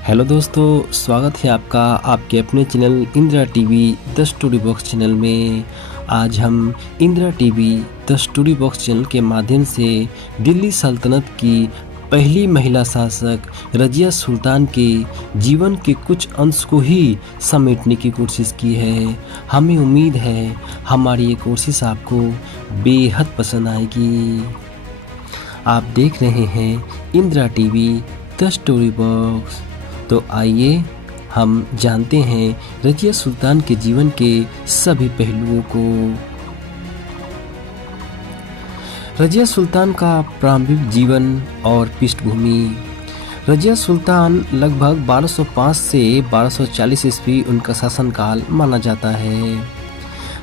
Hello दोस्तों, स्वागत है आपका आपके अपने channel Indira TV the story box channel में। आज हम Indira TV the story box channel के माध्यम से दिल्ली सल्तनत की पहली महिला शासक रजिया सुल्तान के जीवन के कुछ अंश को ही समेटने की कोशिश की है। हमें उम्मीद है हमारी ये कोशिश आपको बेहद पसंद आएगी। आप देख रहे हैं Indira TV the story box. तो आइए हम जानते हैं रजिया सुल्तान के जीवन के सभी पहलुओं को। रजिया सुल्तान का प्रारंभिक जीवन और पृष्ठभूमि। रजिया सुल्तान लगभग 1205 से 1240 ईस्वी उनका शासनकाल माना जाता है।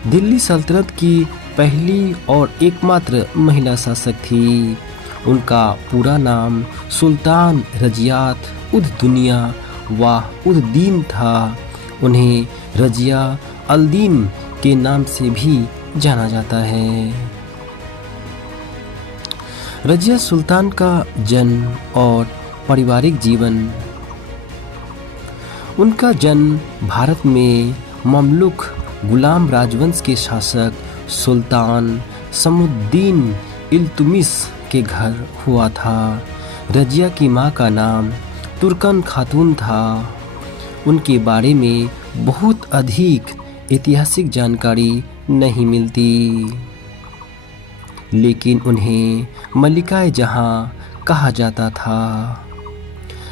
दिल्ली सल्तनत की पहली और एकमात्र महिला शासक थी। उनका पूरा नाम सुल्तान रजियात उद दुनिया वाह उद दीन था। उन्हें रजिया अल दीन के नाम से भी जाना जाता है। रजिया सुल्तान का जन्म और पारिवारिक जीवन। उनका जन्म भारत में ममलुक गुलाम राजवंश के शासक सुल्तान समुद्दीन इल्तुमिश के घर हुआ था। रजिया की मां का नाम तुर्कन खातून था। उनके बारे में बहुत अधिक ऐतिहासिक जानकारी नहीं मिलती, लेकिन उन्हें मलिकाए जहां कहा जाता था।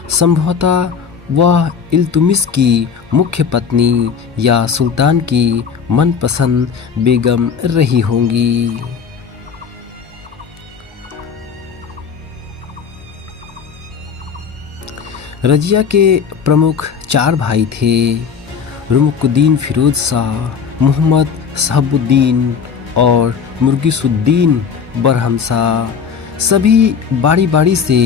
संभवतः वह इल्तुमिश की मुख्य पत्नी या सुल्तान की मनपसंद बेगम रही होंगी। रजिया के प्रमुख 4 भाई थे: रुमुकुद्दीन फिरोज शाह, मोहम्मद शहाबुद्दीन और मुर्गिसुद्दीन बरहम शाह। सभी बारी बारी से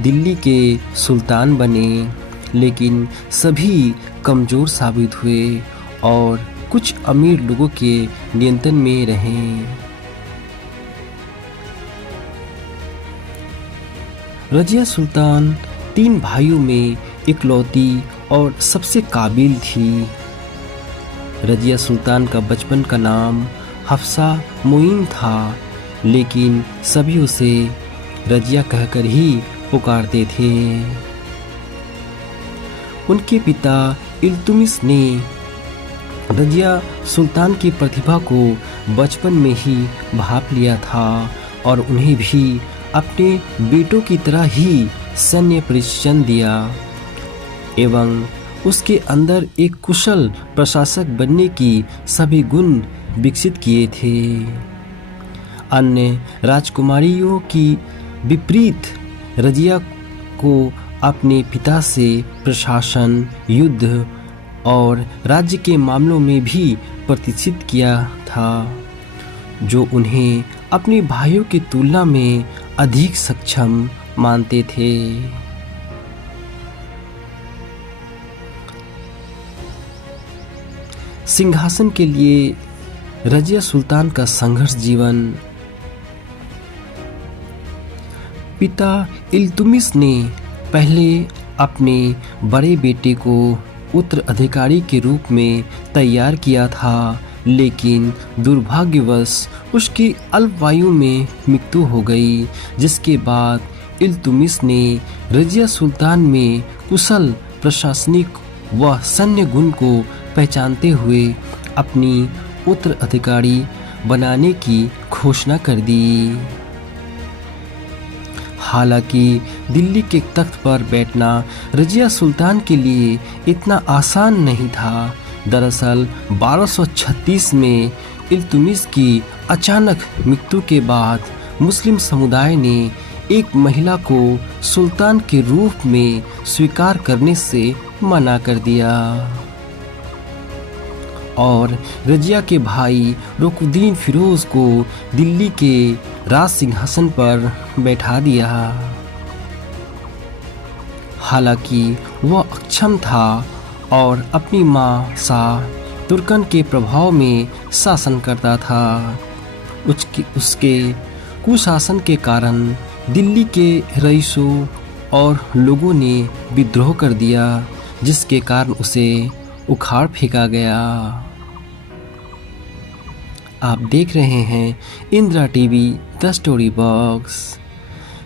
दिल्ली के सुल्तान बने, लेकिन सभी कमज़ोर साबित हुए और कुछ अमीर लोगों के नियंत्रण में रहे। रजिया सुल्तान 3 भाइयों में इकलौती और सबसे काबिल थी। रजिया सुल्तान का बचपन का नाम हफ्सा मुइन था, लेकिन सभी उसे रजिया कहकर ही पुकारते थे। उनके पिता इल्तुमिश ने रजिया सुल्तान की प्रतिभा को बचपन में ही भांप लिया था और उन्हें भी अपने बेटों की तरह ही सैन्य प्रशिक्षण दिया एवं उसके अंदर एक कुशल प्रशासक बनने की सभी गुण विकसित किए थे। अन्य राजकुमारियों की विपरीत रजिया को अपने पिता से प्रशासन, युद्ध और राज्य के मामलों में भी प्रतिष्ठित किया था, जो उन्हें अपने भाइयों की तुलना में अधिक सक्षम मानते थे। सिंहासन के लिए रजिया सुल्तान का संघर्ष जीवन। पिता इल्तुमिश ने पहले अपने बड़े बेटे को उत्तराधिकारी के रूप में तैयार किया था, लेकिन दुर्भाग्यवश उसकी अल्पायु में मृत्यु हो गई, जिसके बाद इल्तुमिश ने रजिया सुल्तान में कुशल प्रशासनिक व सैन्य गुण को पहचानते हुए अपनी उत्तराधिकारी बनाने की घोषणा कर दी। हालांकि दिल्ली के तख्त पर बैठना रजिया सुल्तान के लिए इतना आसान नहीं था। दरअसल 1236 में इल्तुमिश की अचानक मृत्यु के बाद मुस्लिम समुदाय ने एक महिला को सुल्तान के रूप में स्वीकार करने से मना कर दिया और रजिया के भाई रुकुद्दीन फिरोज को दिल्ली के राज सिंहासन पर बैठा दिया। हालांकि वह अक्षम था और अपनी मां शाह तुर्कन के प्रभाव में शासन करता था। उसके कुशासन के कारण दिल्ली के रईसों और लोगों ने विद्रोह कर दिया, जिसके कारण उसे उखाड़ फेंका गया। आप देख रहे हैं Indira TV the story box.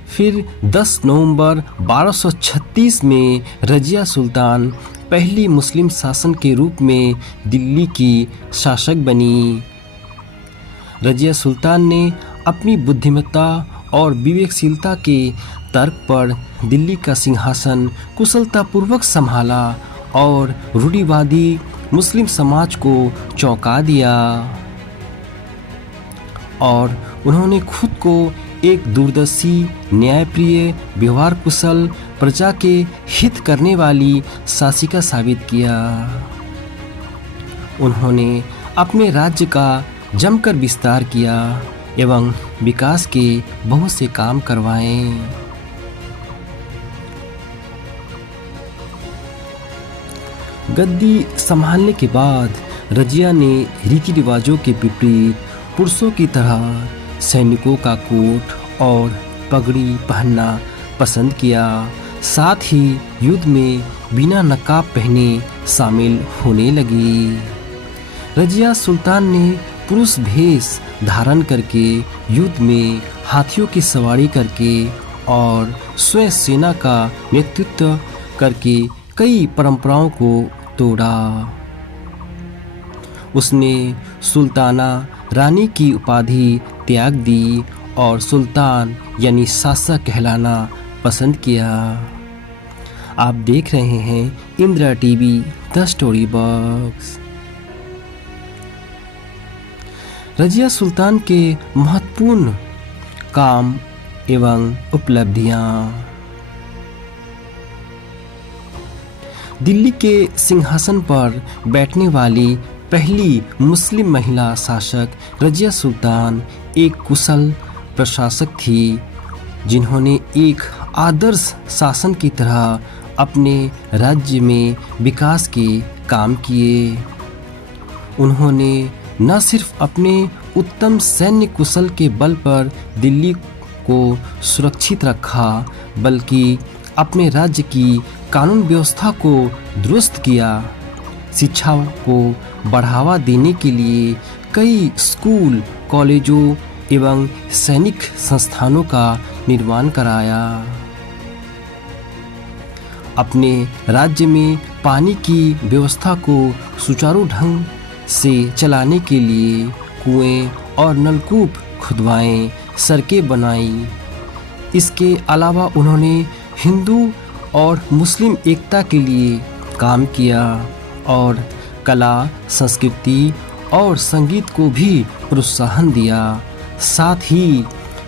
फिर 10 नवंबर 1236 में रजिया सुल्तान पहली मुस्लिम शासन के रूप में दिल्ली की शासक बनी। रजिया सुल्तान ने अपनी बुद्धिमत्ता और विवेकशीलता के तर्क पर दिल्ली का सिंहासन कुशलतापूर्वक संभाला और रूढ़िवादी मुस्लिम समाज को चौंका दिया, और उन्होंने खुद को एक दूरदर्शी, न्यायप्रिय, व्यवहार कुशल, प्रजा के हित करने वाली शासिका साबित किया। उन्होंने अपने राज्य का जमकर विस्तार किया एवं विकास के बहुत से काम करवाए। गद्दी संभालने के बाद रजिया ने रीति रिवाजों के विपरीत पुरुषों की तरह सैनिकों का कोट और पगड़ी पहनना पसंद किया। साथ ही युद्ध में बिना नकाब पहने शामिल होने लगी। रजिया सुल्तान ने पुरुष भेष धारण करके युद्ध में हाथियों की सवारी करके और स्वयं सेना का नेतृत्व करके कई परंपराओं को तोड़ा। उसने सुल्ताना रानी की उपाधि त्याग दी और सुल्तान यानी शासक कहलाना पसंद किया। आप देख रहे हैं Indira TV the story box. Razia Sultan के महत्वपूर्ण काम एवं उपलब्धियां। दिल्ली के सिंहासन पर बैठने वाली पहली मुस्लिम महिला शासक रजिया सुल्तान एक कुशल प्रशासक थी, जिन्होंने एक आदर्श शासन की तरह अपने राज्य में विकास के काम किए। उन्होंने न सिर्फ अपने उत्तम सैन्य कुशल के बल पर दिल्ली को सुरक्षित रखा, बल्कि अपने राज्य की कानून व्यवस्था को दुरुस्त किया। शिक्षा को बढ़ावा देने के लिए कई स्कूल, कॉलेजों एवं सैनिक संस्थानों का निर्माण कराया। अपने राज्य में पानी की व्यवस्था को सुचारू ढंग से चलाने के लिए कुएं और नलकूप खुदवाए, सड़कें बनाई। इसके अलावा उन्होंने हिंदू और मुस्लिम एकता के लिए काम किया और कला, संस्कृति और संगीत को भी प्रोत्साहन दिया। साथ ही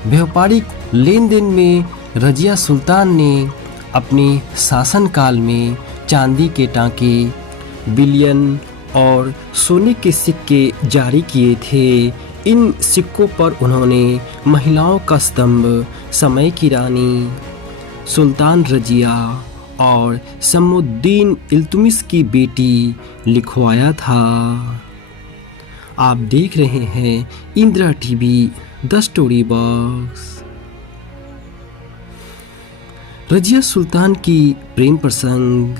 व्यापारिक लेन देन में रजिया सुल्तान ने अपने शासनकाल में चांदी के टांके, बिलियन और सोने के सिक्के जारी किए थे। इन सिक्कों पर उन्होंने महिलाओं का स्तंभ, समय की रानी, सुल्तान रजिया और शमसुद्दीन इल्तुतमिश की बेटी लिखवाया था। आप देख रहे हैं Indira TV the story box. Razia Sultan की प्रेम प्रसंग।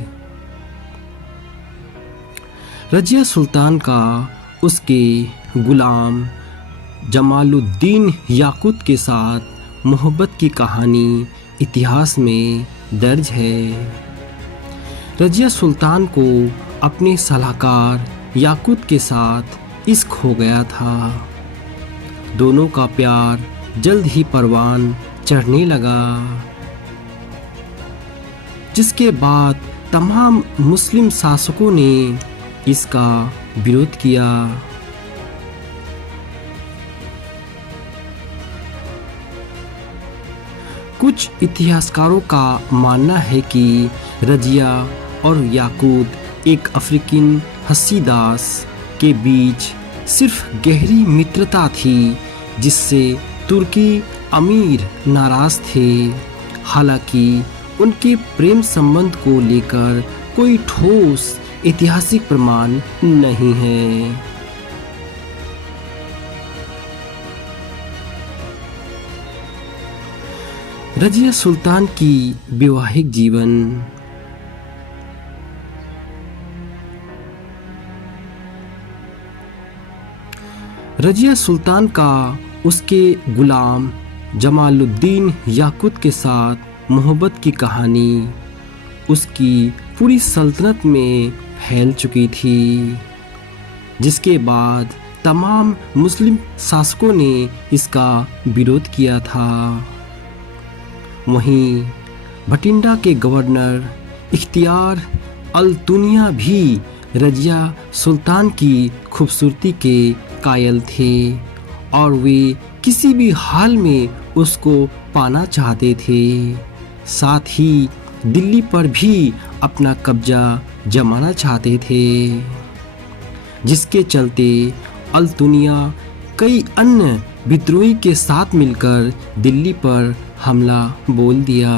रजिया सुल्तान का उसके गुलाम जमालुद्दीन याकूत के साथ मोहब्बत की कहानी इतिहास में दर्ज है। रजिया सुल्तान को अपने सलाहकार याकूत के साथ इश्क हो गया था। दोनों का प्यार जल्द ही परवान चढ़ने लगा, जिसके बाद तमाम मुस्लिम शासकों ने इसका विरोध किया। कुछ इतिहासकारों का मानना है कि रजिया और याकूत एक अफ्रीकन हसीदास के बीच सिर्फ गहरी मित्रता थी, जिससे तुर्की अमीर नाराज थे। हालांकि उनके प्रेम संबंध को लेकर कोई ठोस ऐतिहासिक प्रमाण नहीं है। रजिया सुल्तान की वैवाहिक जीवन। रजिया सुल्तान का उसके गुलाम जमालुद्दीन याकूत के साथ मोहब्बत की कहानी उसकी पूरी सल्तनत में फैल चुकी थी, जिसके बाद तमाम मुस्लिम शासकों ने इसका विरोध किया था। वहीं भटिंडा के गवर्नर इख्तियार अल तुनिया भी रजिया सुल्तान की खूबसूरती के कायल थे और वे किसी भी हाल में उसको पाना चाहते थे। साथ ही दिल्ली पर भी अपना कब्जा जमाना चाहते थे, जिसके चलते अल तुनिया कई अन्य विद्रोही के साथ मिलकर दिल्ली पर हमला बोल दिया।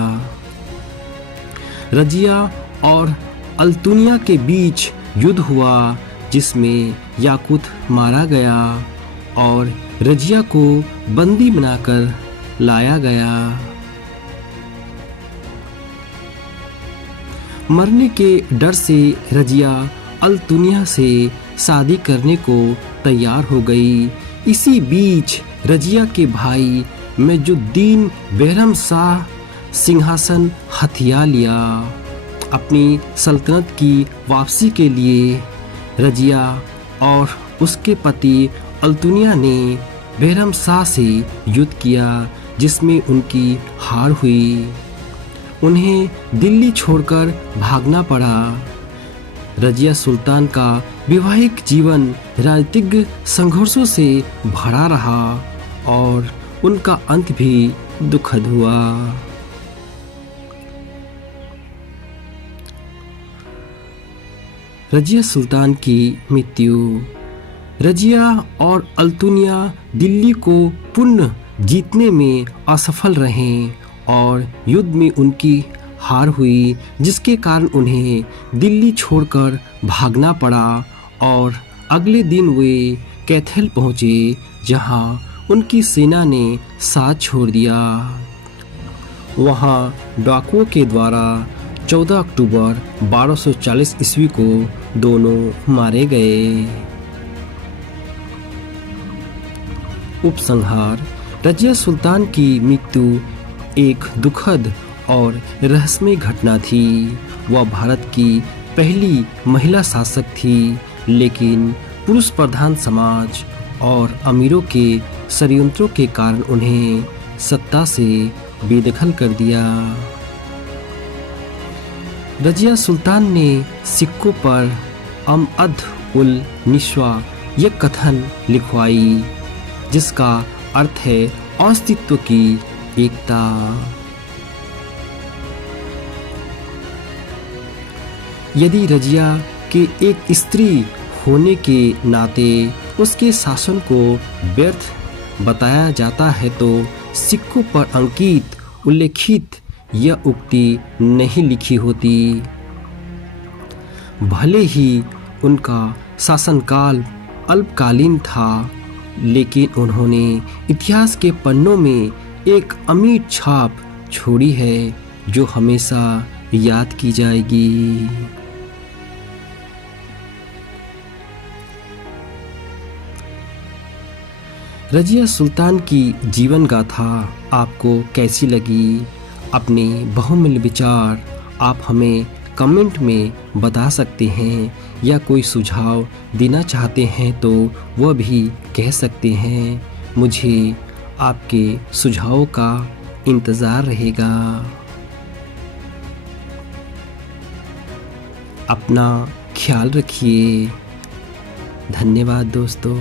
रजिया और अल तुनिया के बीच युद्ध हुआ, जिसमें याकूत मारा गया और रजिया को बंदी बनाकर लाया गया। मरने के डर से रजिया अल तुनिया से शादी करने को तैयार हो गई। इसी बीच रजिया के भाई मेजुद्दीन बेरहम शाह सिंहासन हथिया लिया। अपनी सल्तनत की वापसी के लिए रजिया और उसके पति अल्तुनिया ने बेरहम शाह से युद्ध किया, जिसमें उनकी हार हुई। उन्हें दिल्ली छोड़कर भागना पड़ा। रजिया सुल्तान का वैवाहिक जीवन राजनीतिक संघर्षों से भरा रहा और उनका अंत भी दुखद हुआ। रजिया सुल्तान की मृत्यु। रजिया और अल्तुनिया दिल्ली को पुनः जीतने में असफल रहे और युद्ध में उनकी हार हुई, जिसके कारण उन्हें दिल्ली छोड़कर भागना पड़ा और अगले दिन वे कैथल पहुँचे, जहां उनकी सेना ने साथ छोड़ दिया। वहां डाकुओं के द्वारा 14 अक्टूबर 1240 ईस्वी को दोनों मारे गए। उपसंहार। रजिया सुल्तान की मृत्यु एक दुखद और रहस्यमय घटना थी। वह भारत की पहली महिला शासक थी, लेकिन पुरुष प्रधान समाज और अमीरों के षड्यंत्रों के कारण उन्हें सत्ता से बेदखल कर दिया। रजिया सुल्तान ने सिक्कों पर अमअद उल निस्वा यह कथन लिखवाई, जिसका अर्थ है अस्तित्व की एकता। यदि रजिया के एक स्त्री होने के नाते उसके शासन को व्यर्थ बताया जाता है, तो सिक्कों पर अंकित उल्लेखित यह उक्ति नहीं लिखी होती। भले ही उनका शासनकाल अल्पकालीन था, लेकिन उन्होंने इतिहास के पन्नों में एक अमिट छाप छोड़ी है, जो हमेशा याद की जाएगी। रजिया सुल्तान की जीवन गाथा आपको कैसी लगी? अपने बहुमूल्य विचार आप हमें कमेंट में बता सकते हैं, या कोई सुझाव देना चाहते हैं तो वह भी कह सकते हैं। मुझे आपके सुझावों का इंतज़ार रहेगा। अपना ख्याल रखिए। धन्यवाद दोस्तों।